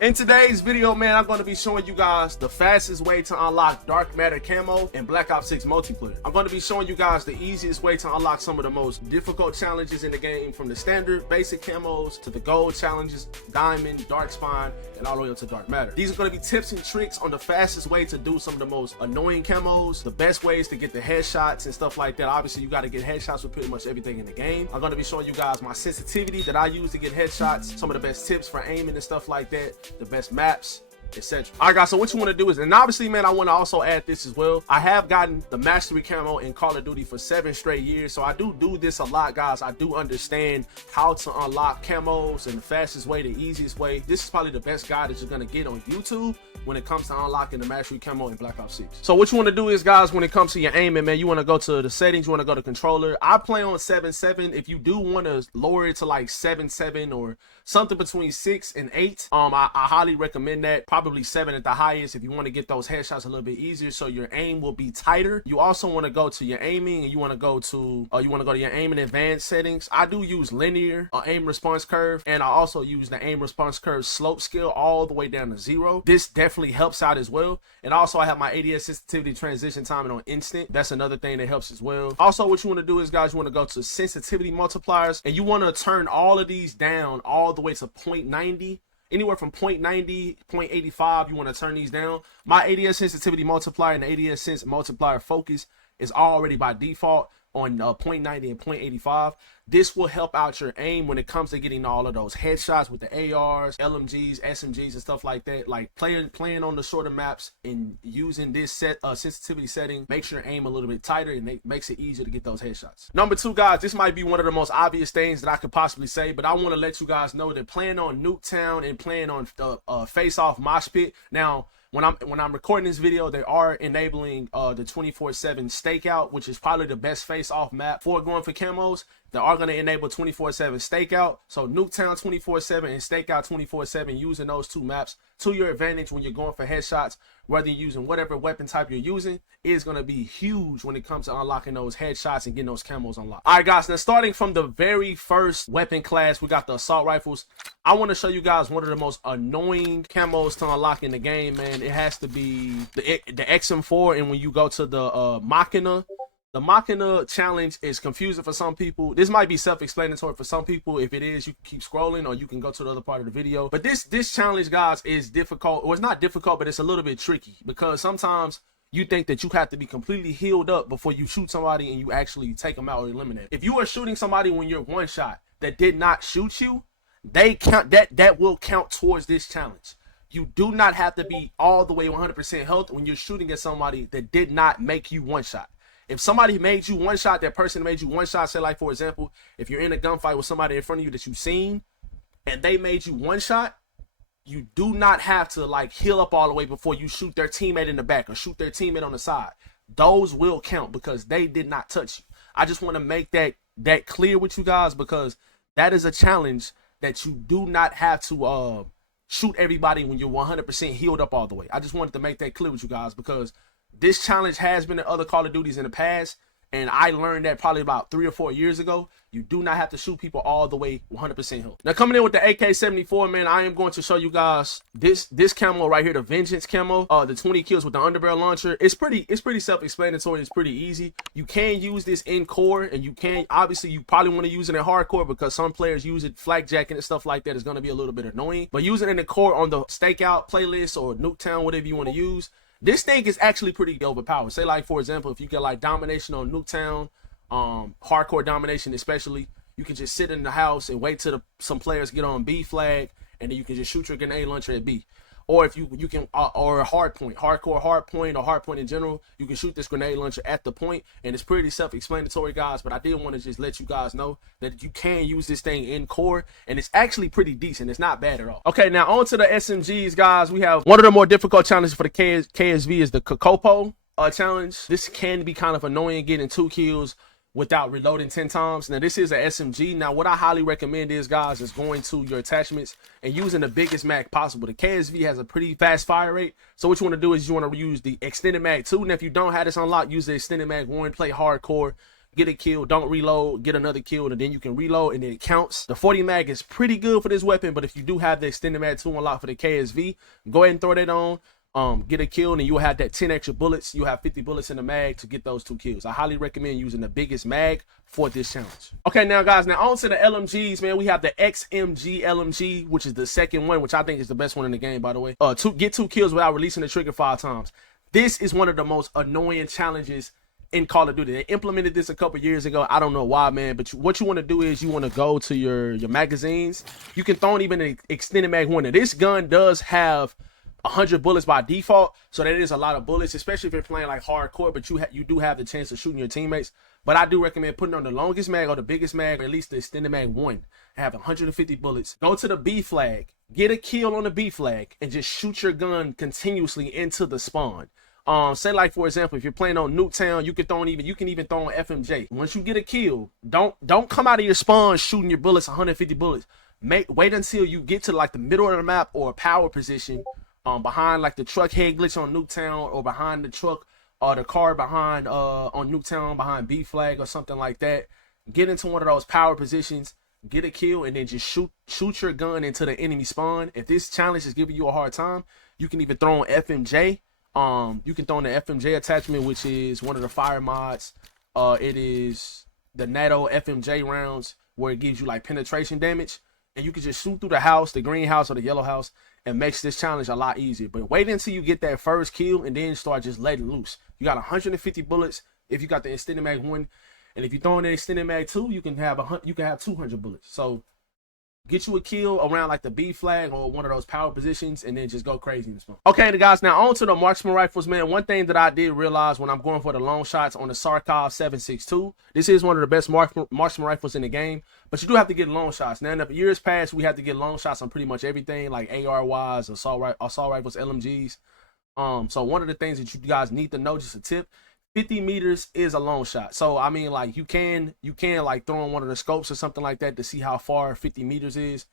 In today's video, man, I'm going to be showing you guys the fastest way to unlock Dark Matter Camo in Black Ops 6 multiplayer. I'm going to be showing you guys the easiest way to unlock some of the most difficult challenges in the game, from the standard basic camos to the gold challenges, diamond, dark spine, and all the way up to Dark Matter. These are going to be tips and tricks on the fastest way to do some of the most annoying camos, the best ways to get the headshots and stuff like that. Obviously, you got to get headshots with pretty much everything in the game. I'm going to be showing you guys my sensitivity that I use to get headshots, some of the best tips for aiming and stuff like that, the best maps, etc. All right, guys, so what you want to do is, and obviously, man, I want to also add this as well. I have gotten the mastery camo in Call of Duty for 7 straight years, so I do this a lot, guys. I do understand how to unlock camos and the fastest way, the easiest way. This is probably the best guide that you're going to get on YouTube when it comes to unlocking the mastery camo in Black Ops 6. So what you want to do is, guys, when it comes to your aiming, man, you want to go to the settings, you want to go to controller. I play on 7.7. If you do want to lower it to like 7.7 or something between 6 and 8, I highly recommend that. Probably 7 at the highest if you want to get those headshots a little bit easier, so your aim will be tighter. You also want to go to your aiming, and you want to go to your aim and advanced settings. I do use linear aim response curve, and I also use the aim response curve slope scale all the way down to 0. This definitely helps out as well. And also, I have my ADS sensitivity transition timing on instant. That's another thing that helps as well. Also, what you want to do is, guys, you want to go to sensitivity multipliers, and you want to turn all of these down all the way to 0.90. Anywhere from 0.90, 0.85, you want to turn these down. My ADS sensitivity multiplier and the ADS sense multiplier focus is already by default on 0.90 and 0.85. This will help out your aim when it comes to getting all of those headshots with the ARs, LMGs, SMGs, and stuff like that. Like playing on the shorter maps and using this sensitivity setting makes your aim a little bit tighter, and it makes it easier to get those headshots. Number 2, guys, this might be one of the most obvious things that I could possibly say, but I want to let you guys know that playing on Nuketown and playing on face-off mosh pit. Now, when I'm recording this video, they are enabling the 24/7 stakeout, which is probably the best face-off map for going for camos. They are going to enable 24/7 stakeout. So Nuketown 24/7 and stakeout 24/7, using those two maps to your advantage when you're going for headshots, whether you're using whatever weapon type you're using, is going to be huge when it comes to unlocking those headshots and getting those camos unlocked. All right, guys, now starting from the very first weapon class, we got the assault rifles. I want to show you guys one of the most annoying camos to unlock in the game, man. It has to be the XM4. And when you go to the Machina, the Machina challenge is confusing for some people. This might be self-explanatory for some people. If it is, you can keep scrolling, or you can go to the other part of the video. But this challenge, guys, is difficult. Or it's not difficult, but it's a little bit tricky, because sometimes you think that you have to be completely healed up before you shoot somebody and you actually take them out or eliminate. If you are shooting somebody when you're one shot that did not shoot you, they count that will count towards this challenge. You do not have to be all the way 100% health when you're shooting at somebody that did not make you one shot. If somebody made you one shot, that person made you one shot, say like, for example, if you're in a gunfight with somebody in front of you that you've seen and they made you one shot, you do not have to like heal up all the way before you shoot their teammate in the back or shoot their teammate on the side. Those will count because they did not touch you. I just want to make that clear with you guys, because that is a challenge that you do not have to shoot everybody when you're 100% healed up all the way. I just wanted to make that clear with you guys, because this challenge has been in other Call of Duties in the past, and I learned that probably about 3 or 4 years ago. You do not have to shoot people all the way 100% health. Now, coming in with the AK-74, man, I am going to show you guys this camo right here, the Vengeance camo, the 20 kills with the underbarrel launcher. It's pretty self-explanatory. It's pretty easy. You can use this in core, and you can, obviously, you probably want to use it in hardcore, because some players use it flakjacking and stuff like that. Is going to be a little bit annoying. But using it in the core on the stakeout playlist or Nuketown, whatever you want to use, this thing is actually pretty overpowered. Say like, for example, if you get like domination on Nuketown, hardcore domination especially, you can just sit in the house and wait till some players get on B flag, and then you can just shoot your grenade launcher at B. Or if you can, or a hard point, hardcore hard point, or hard point in general, you can shoot this grenade launcher at the point, and it's pretty self-explanatory, guys. But I did want to just let you guys know that you can use this thing in core, and it's actually pretty decent. It's not bad at all. Okay, now on to the SMGs, guys. We have one of the more difficult challenges for the KSV is the Kokopo challenge. This can be kind of annoying, getting 2 kills without reloading 10 times. Now, this is an SMG. Now, what I highly recommend is, guys, is going to your attachments and using the biggest mag possible. The KSV has a pretty fast fire rate, so what you want to do is you want to use the extended mag 2. And if you don't have this unlocked, use the extended mag 1, play hardcore. get a kill, don't reload, get another kill, and then you can reload and then it counts. The 40 mag is pretty good for this weapon, but if you do have the extended mag 2 unlocked for the KSV, go ahead and throw that on. Get a kill, and you'll have that 10 extra bullets. You have 50 bullets in the mag to get those 2 kills. I highly recommend using the biggest mag for this challenge. Okay, now guys, now on to the LMGs, man. We have the XMG LMG, which is the second one, which I think is the best one in the game, by the way. Get 2 kills without releasing the trigger 5 times. This is one of the most annoying challenges in Call of Duty. They implemented this a couple years ago. I don't know why, man, but what you want to do is you want to go to your magazines. You can throw in even an extended mag 1. Now, this gun does have 100 bullets by default, so that is a lot of bullets, especially if you're playing like hardcore, but you do have the chance of shooting your teammates. But I do recommend putting on the longest mag or the biggest mag, or at least the extended mag 1, have 150 bullets. Go to the B flag, get a kill on the B flag, and just shoot your gun continuously into the spawn. Say like, for example, if you're playing on Nuketown, you can even throw on FMJ. Once you get a kill, don't come out of your spawn shooting your bullets 150 bullets. Wait until you get to like the middle of the map or a power position, behind like the truck head glitch on Nuketown, or behind the truck or the car behind on Nuketown behind B flag or something like that. Get into one of those power positions, get a kill, and then just shoot your gun into the enemy spawn. If this challenge is giving you a hard time, you can even throw on FMJ. You can throw in the FMJ attachment, which is one of the fire mods. It is the NATO FMJ rounds, where it gives you like penetration damage, and you can just shoot through the house, the green house or the yellow house, and makes this challenge a lot easier. But wait until you get that first kill and then start just letting loose. You got 150 bullets if you got the extended mag 1, and if you throw in the extended mag 2, you can have 200 bullets. So get you a kill around like the B flag or one of those power positions, and then just go crazy in this one. Okay, guys, now on to the Marksman rifles, man. One thing that I did realize when I'm going for the long shots on the Sarkov 7.62, this is one of the best Marksman rifles in the game, but you do have to get long shots. Now, in the years past, we had to get long shots on pretty much everything, like AR-wise, assault rifles, LMGs. So one of the things that you guys need to know, just a tip, 50 meters is a long shot. So I mean, like you can like throw in one of the scopes or something like that to see how far 50 meters is.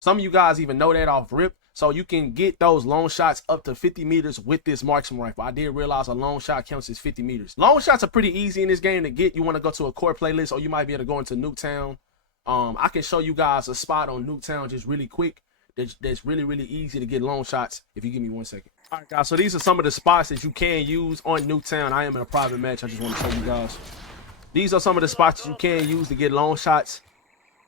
Some of you guys even know that off rip, so you can get those long shots up to 50 meters with this Marksman rifle. I did realize a long shot counts as 50 meters. Long shots are pretty easy in this game to get. You want to go to a core playlist, or you might be able to go into Nuketown. I can show you guys a spot on Nuketown just really quick that's really easy to get long shots if you give me 1 second. All right, guys, so these are some of the spots that you can use on Nuketown. I am in a private match. I just want to show you guys. These are some of the spots that you can use to get long shots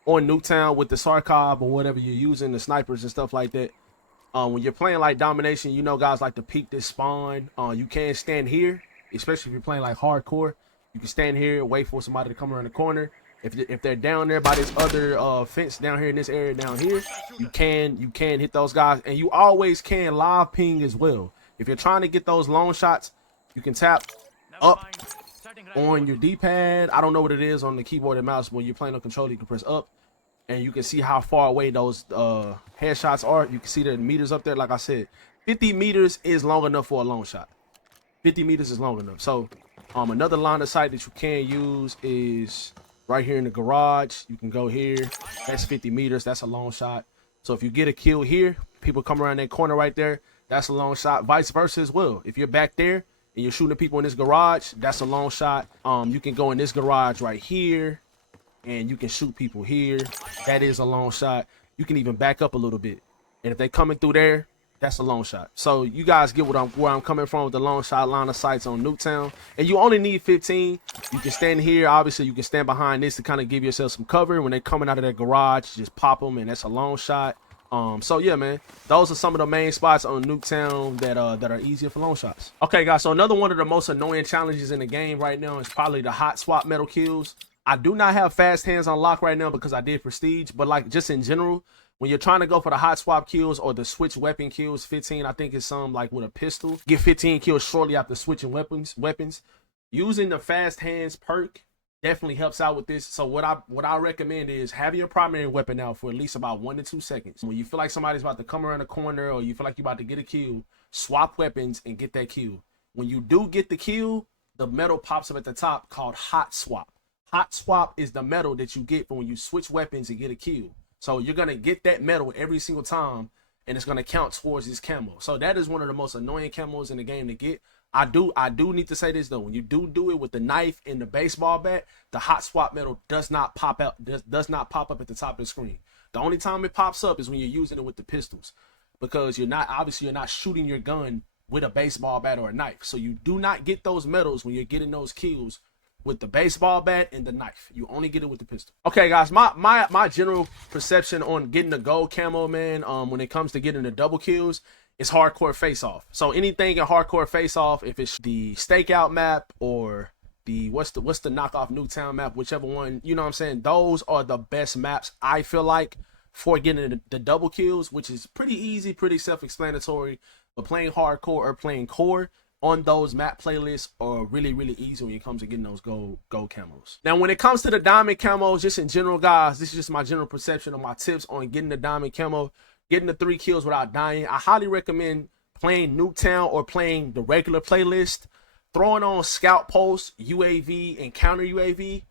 on Nuketown with the Sarkov or whatever you're using, the snipers and stuff like that. When you're playing like domination, you know guys like to peek this spawn. You can stand here, especially if you're playing like hardcore. You can stand here, wait for somebody to come around the corner. If they're down there by this other fence down here in this area down here, you can hit those guys, and you always can live ping as well. If you're trying to get those long shots, you can tap up on your D-pad. I don't know what it is on the keyboard and mouse. When you're playing on controller, you can press up, and you can see how far away those headshots are. You can see the meters up there. Like I said, 50 meters is long enough for a long shot. 50 meters is long enough. So another line of sight that you can use is right here in the garage. You can go here. That's 50 meters. That's a long shot. So if you get a kill here, people come around that corner right there, that's a long shot. Vice versa as well. If you're back there and you're shooting at people in this garage, that's a long shot. You can go in this garage right here and you can shoot people here. That is a long shot. You can even back up a little bit, and if they coming through there, that's a long shot. So you guys get where I'm coming from with the long shot line of sights on Nuketown. And you only need 15. You can stand here. Obviously, you can stand behind this to kind of give yourself some cover. When they're coming out of their garage, just pop them, and that's a long shot. So yeah, man, those are some of the main spots on Nuketown that are easier for long shots. Okay, guys, so another one of the most annoying challenges in the game right now is probably the hot swap metal kills. I do not have fast hands on lock right now because I did prestige, but like just in general, when you're trying to go for the hot swap kills or the switch weapon kills, 15, I think it's some like with a pistol. Get 15 kills shortly after switching weapons. Using the fast hands perk definitely helps out with this. So what I recommend is have your primary weapon out for at least about 1 to 2 seconds. When you feel like somebody's about to come around the corner or you feel like you're about to get a kill, swap weapons and get that kill. When you do get the kill, the medal pops up at the top called hot swap. Hot swap is the medal that you get for when you switch weapons and get a kill. So you're going to get that medal every single time, and it's going to count towards this camo. So that is one of the most annoying camos in the game to get. I do need to say this though. When you do it with the knife and the baseball bat, the hot swap medal does not pop out, does not pop up at the top of the screen. The only time it pops up is when you're using it with the pistols, because you're not shooting your gun with a baseball bat or a knife. So you do not get those medals when you're getting those kills with the baseball bat and the knife. You only get it with the pistol. Okay, guys, my general perception on getting the gold camo, man, when it comes to getting the double kills, is hardcore face-off. So anything in hardcore face-off, if it's the stakeout map or the what's the knockoff Nuketown map, whichever one, you know what I'm saying, those are the best maps, I feel like, for getting the double kills, which is pretty easy, pretty self-explanatory. But playing hardcore or playing core on those map playlists are really, really easy when it comes to getting those gold camos. Now, when it comes to the diamond camos, just in general, guys, this is just my general perception of my tips on getting the diamond camo, getting the 3 kills without dying. I highly recommend playing Nuketown or playing the regular playlist, throwing on scout post, UAV, and counter UAV,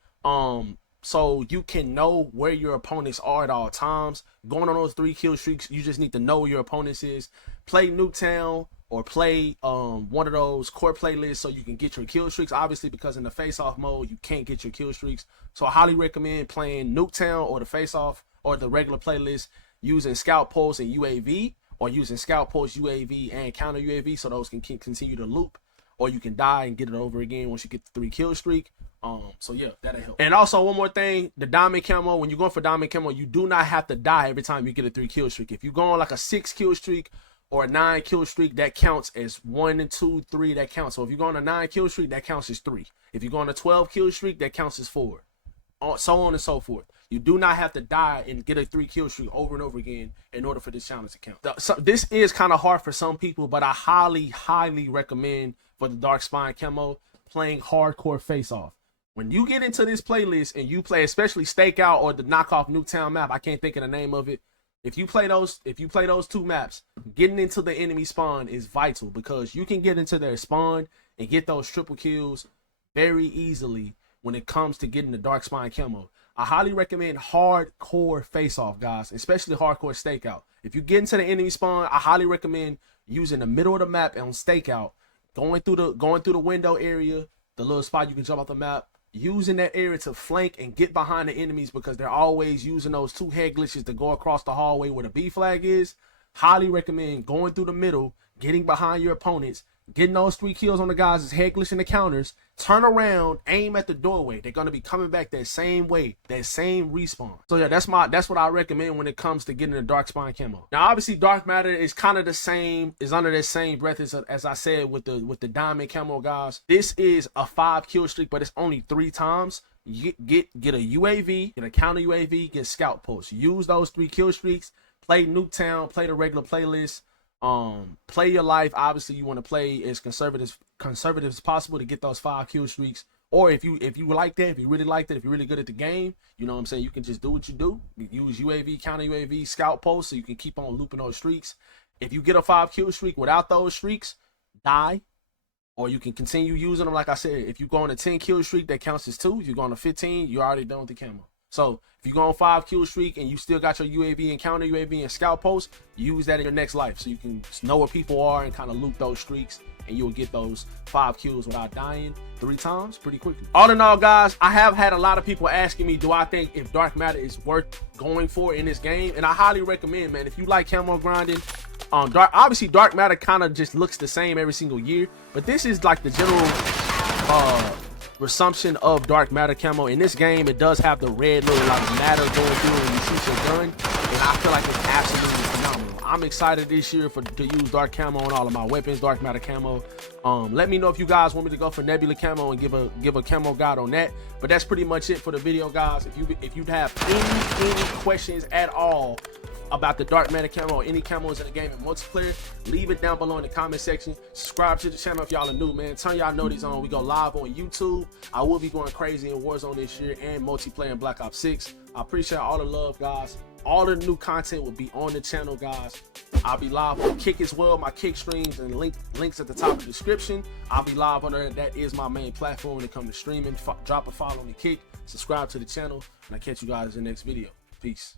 so you can know where your opponents are at all times. Going on those 3 kill streaks, you just need to know where your opponents is. Play Nuketown or play one of those core playlists so you can get your kill streaks, obviously, because in the face-off mode you can't get your kill streaks. So I highly recommend playing Nuketown or the face-off or the regular playlist using scout pulse and UAV, or using scout pulse, UAV, and counter UAV, so those can continue to loop, or you can die and get it over again once you get the 3 kill streak. So yeah, that'll help. And also one more thing, the diamond camo, when you're going for diamond camo, you do not have to die every time you get a 3 kill streak. If you're going like a 6 kill streak or a 9 kill streak, that counts as 1 and 2, 3, that counts. So if you're going a 9 kill streak, that counts as 3. If you're going a 12 kill streak, that counts as 4. So on and so forth. You do not have to die and get a 3 kill streak over and over again in order for this challenge to count. So this is kind of hard for some people, but I highly recommend for the dark spine camo playing hardcore face off. When you get into this playlist and you play, especially stakeout or the knockoff Nuketown map, I can't think of the name of it. If you play those 2 maps, getting into the enemy spawn is vital, because you can get into their spawn and get those triple kills very easily when it comes to getting the dark spine camo. I highly recommend hardcore face off, guys, especially hardcore stakeout. If you get into the enemy spawn, I highly recommend using the middle of the map on stakeout, going through the window area, the little spot you can jump off the map, using that area to flank and get behind the enemies, because they're always using those 2 head glitches to go across the hallway where the B flag is. Highly recommend going through the middle, getting behind your opponents, getting those 3 kills on the guys' head glitch in the counters, turn around, aim at the doorway. They're going to be coming back that same way, that same respawn. So yeah, that's what I recommend when it comes to getting the dark spine camo. Now obviously dark matter is kind of the same, is under the same breath as I said with the diamond camo, guys. This is a 5 kill streak, but it's only 3 times. You get a UAV, get a counter UAV, get scout post. Use those 3 kill streaks, play Nuketown, play the regular playlist. Play your life. Obviously you want to play as conservative as possible to get those 5 kill streaks. Or if you like that, if you really like that, if you're really good at the game, you know what I'm saying, you can just do what you do. Use UAV, counter UAV, scout post, so you can keep on looping those streaks. If you get a 5 kill streak without those streaks, die. Or you can continue using them. Like I said, if you go on a 10 kill streak, that counts as 2. If you go on a 15, you're already done with the camo. So if you go on 5 kill streak and you still got your UAV and counter UAV and scout post, use that in your next life so you can know where people are and kind of loop those streaks, and you'll get those 5 kills without dying 3 times pretty quickly. All in all, guys, I have had a lot of people asking me, do I think if dark matter is worth going for in this game? And I highly recommend, man, if you like camo grinding, obviously dark matter kind of just looks the same every single year, but this is like the general resumption of dark matter camo. In this game, it does have the red little like matter going through when you shoot your gun, and I feel like it's absolutely phenomenal. I'm excited this year to use dark camo on all of my weapons, dark matter camo. Let me know if you guys want me to go for nebula camo and give a camo guide on that. But that's pretty much it for the video, guys. If you have any questions at all about the dark matter camo or any camos in the game in multiplayer, leave it down below in the comment section. Subscribe to the channel if y'all are new, man. Turn y'all notice on. We go live on YouTube. I will be going crazy in Warzone this year and multiplayer in Black Ops 6. I appreciate all the love, guys. All the new content will be on the channel, guys. I'll be live on Kick as well, my Kick streams, and links at the top of the description. I'll be live on there. That is my main platform when it comes to streaming. Drop a follow on the Kick, subscribe to the channel, and I'll catch you guys in the next video. Peace.